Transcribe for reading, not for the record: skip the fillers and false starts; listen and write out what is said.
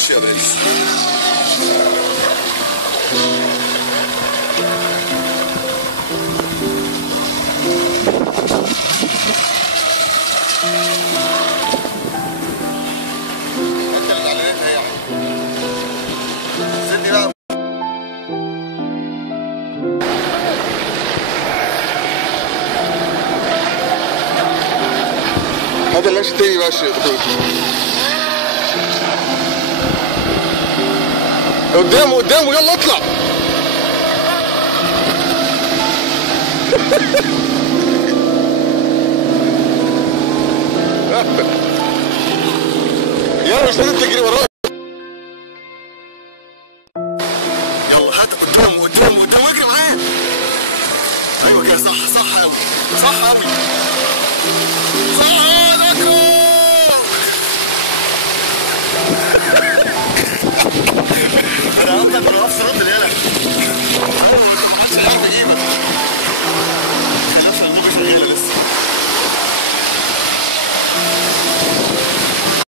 خش يا باريس. هذا اللانش التاني ماشي يا دكتور. قدامه قدامه، يلا اطلع. يلا مش لازم تجري وراه. يلا هات قدامه قدامه قدامه، اجري معاه. ايوه كده، صح صح، يلا صح قوي صح.